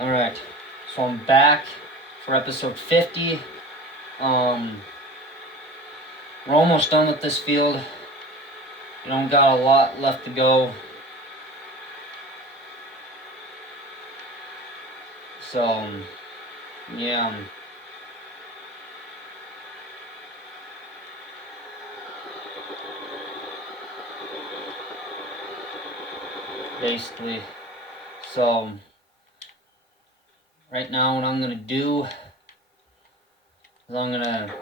Alright, so I'm back for episode 50. We're almost done with this field. We don't got a lot left to go. So, yeah. Basically. So, right now what I'm going to do is I'm going to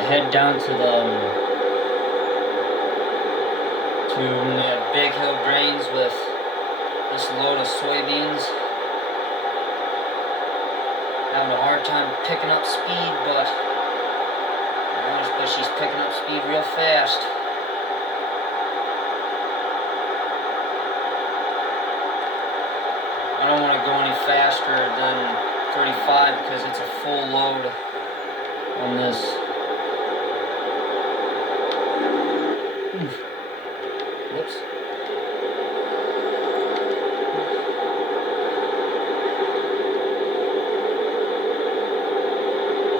head down to the Big Hill Grains with this load of soybeans. Having a hard time picking up speed, but she's picking up speed real fast. I don't want to go any faster than 35 because it's a full load on this. Whoops.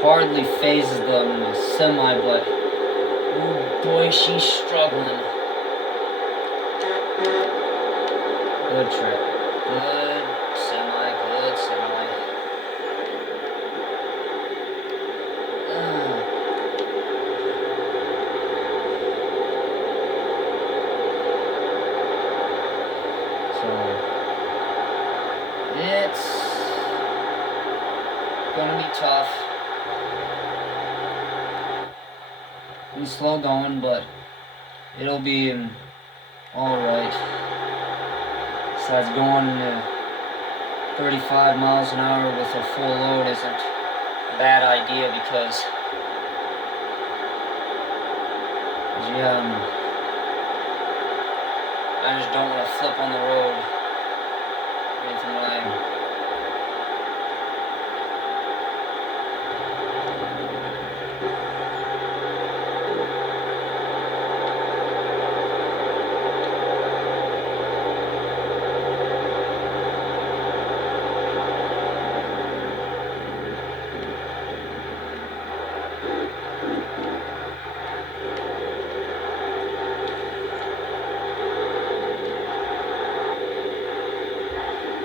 Hardly phases the semi, but oh boy, she's struggling. Good trip. Good semi, good semi. So it's gonna be tough. It's slow going, but it'll be alright. Besides, going 35 miles an hour with a full load isn't a bad idea because I just don't want to flip on the road or anything like that.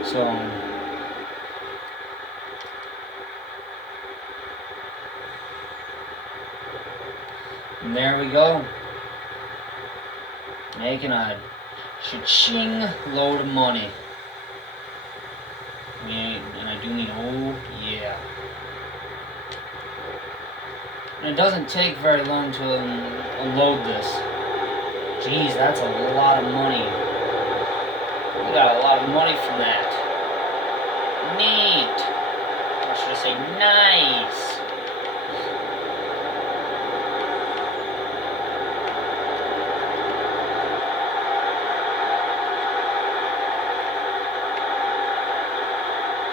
So, and there we go, making a cha-ching load of money. And I do mean, oh yeah. And it doesn't take very long to unload this. Jeez, that's a lot of money. We got a lot of money from that. Neat. Or should I say nice?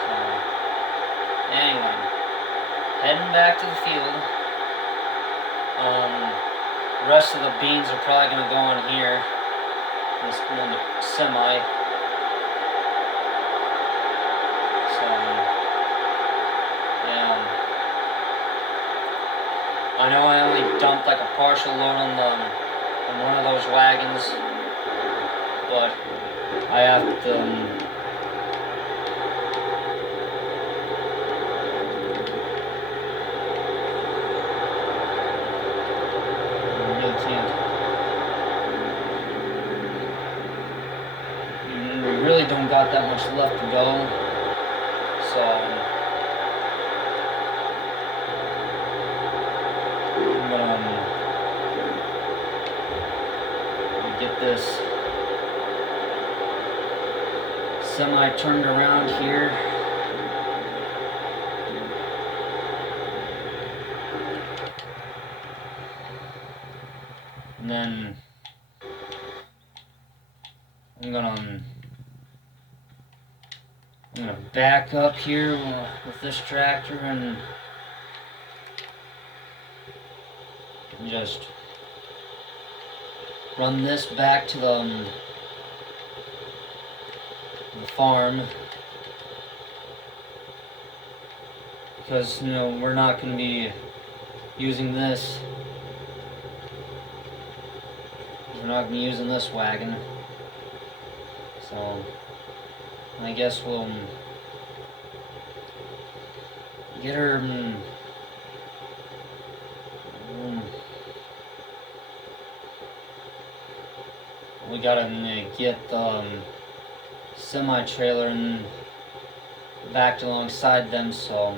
So, anyway, heading back to the field. The rest of the beans are probably going to go in here. This one, the semi. I know I only dumped like a partial load on one of those wagons, but I have to really can't. We really don't got that much left to go, so get this semi turned around here. And then I'm gonna back up here with this tractor and just run this back to the farm, because we're not going to be using this. We're not going to be using this wagon, so I guess we'll get her. We gotta get the semi-trailer and backed alongside them, so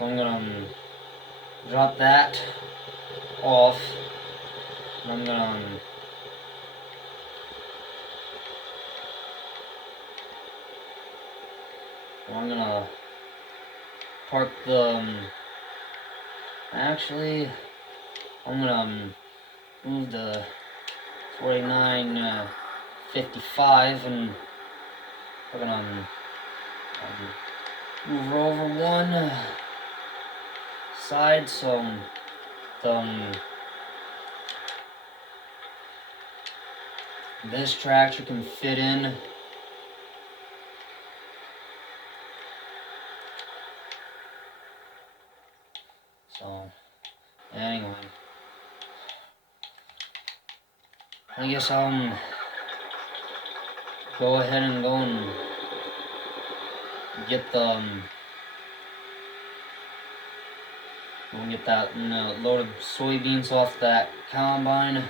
I'm gonna drop that off, and I'm gonna park the actually I'm gonna move the 49 55, and we're gonna move her over one side so this tractor can fit in. So anyway, I guess I'll go ahead and go and get the get that load of soybeans off that combine.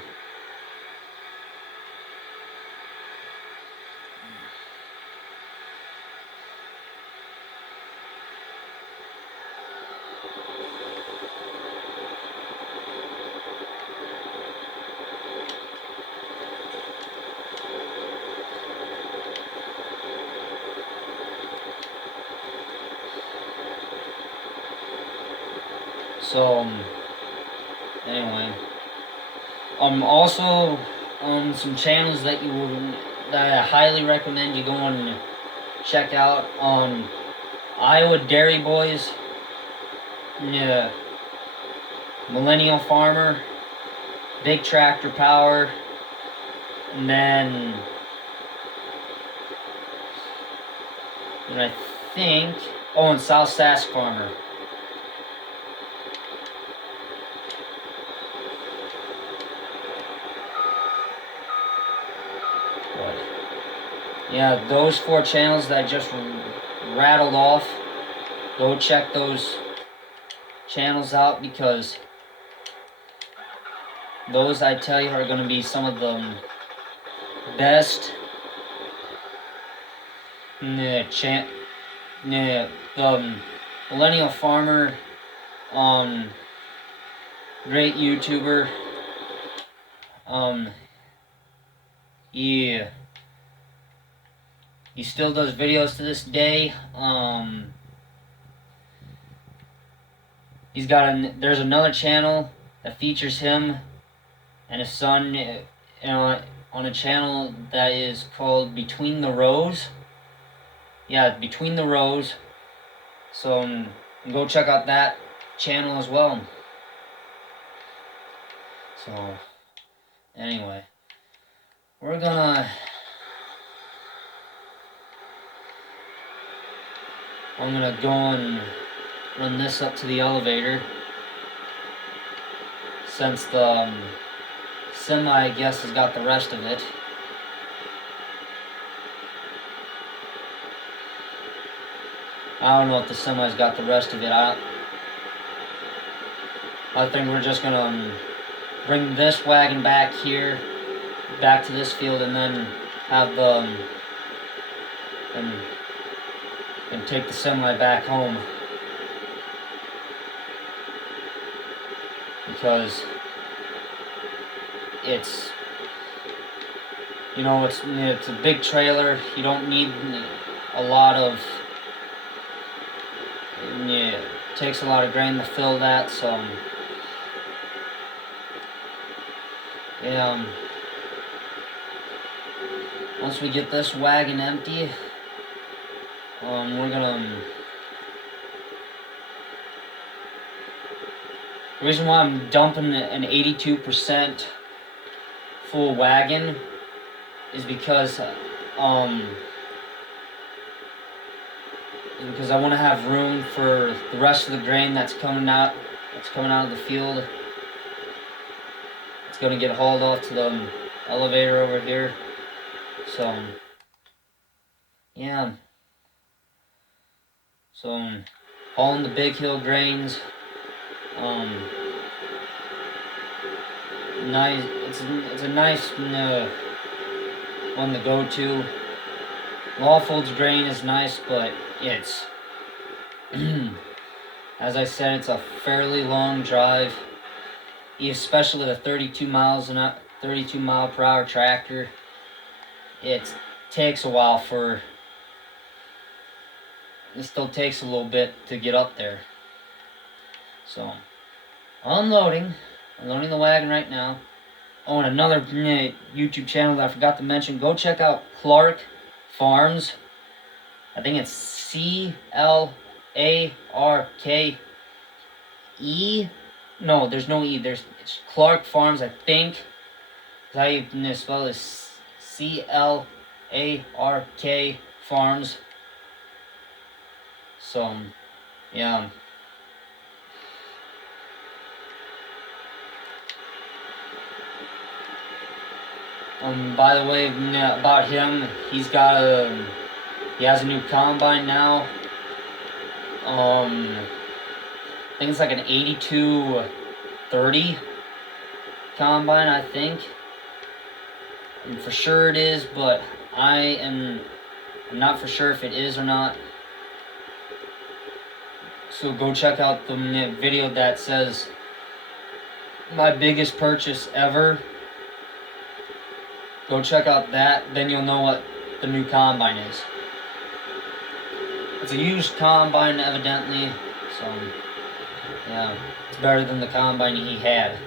So anyway, also some channels that I highly recommend you go and check out on Iowa Dairy Boys, Millennial Farmer, Big Tractor Power, and then I think and South Sask Farmer. Yeah, those 4 channels that I just rattled off, go check those channels out, because those, I tell you, are going to be some of the best the Millennial Farmer, great YouTuber. He still does videos to this day. There's another channel that features him and his son, on a channel that is called Between the Rows. Yeah, Between the Rows. So go check out that channel as well. So anyway, I'm gonna go and run this up to the elevator, since the semi, I guess, has got the rest of it. I don't know if the semi's got the rest of it. I think we're just gonna bring this wagon back here, back to this field, and then have and take the semi back home, because it's it's a big trailer. You don't need a lot of And it takes a lot of grain to fill that, so yeah. Once we get this wagon empty, we're gonna. The reason why I'm dumping an 82% full wagon is because I want to have room for the rest of the grain that's coming out of the field. It's gonna get hauled off to the elevator over here. So yeah. So hauling the big hill grains. Nice. It's a nice one to go to. Lawfold's grain is nice, but it's as I said, it's a fairly long drive, especially with a 32 mile per hour tractor. It takes a while it still takes a little bit to get up there. So, unloading the wagon right now. Oh, and another YouTube channel that I forgot to mention, go check out Clark Farms. I think it's C-L-A-R-K-E. No, there's no E. It's Clark Farms, I think. That's how you spell this. C-L-A-R-K Farms. So, yeah. By the way, about him, he has a new combine now. I think it's like an 8230 combine, I think. And for sure it is, but I'm not for sure if it is or not. So go check out the video that says my biggest purchase ever. Go check out that, then you'll know what the new combine is. It's a used combine, evidently, so yeah, it's better than the combine he had.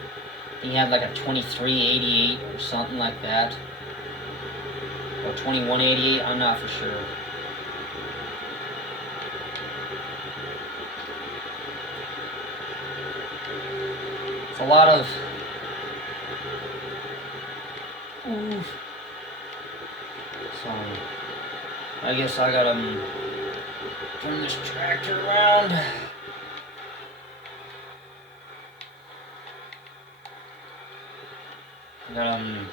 He had like a 2388 or something like that, or 2188. I'm not for sure. It's a lot of. Oof. So, I guess I gotta turn this tractor around. I gotta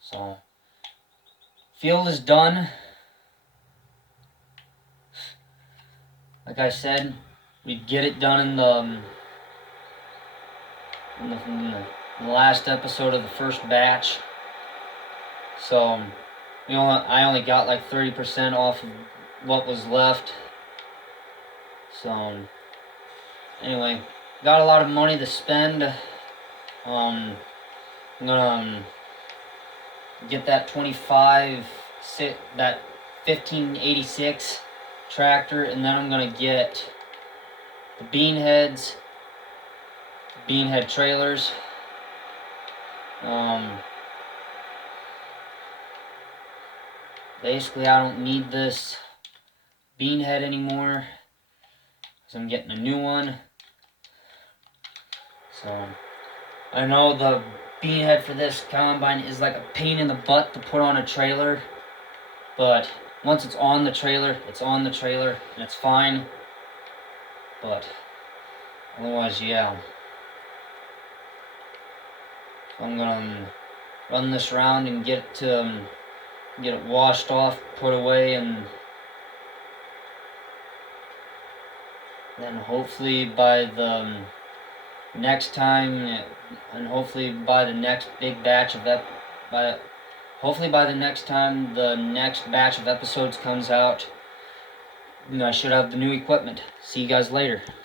so, field is done. Like I said, we'd get it done in the last episode of the first batch. So, I only got like 30% off of what was left. So, anyway, got a lot of money to spend. I'm gonna get that 1586 tractor, and then I'm gonna get the bean head trailers. Basically, I don't need this bean head anymore, so I'm getting a new one. So, I know the bean head for this combine is like a pain in the butt to put on a trailer, but once it's on the trailer, and it's fine. But otherwise, yeah. So I'm gonna run this around and get it washed off, put away, and then hopefully by the next time, and hopefully by the next big batch of hopefully by the next time the next batch of episodes comes out, I should have the new equipment. See you guys later.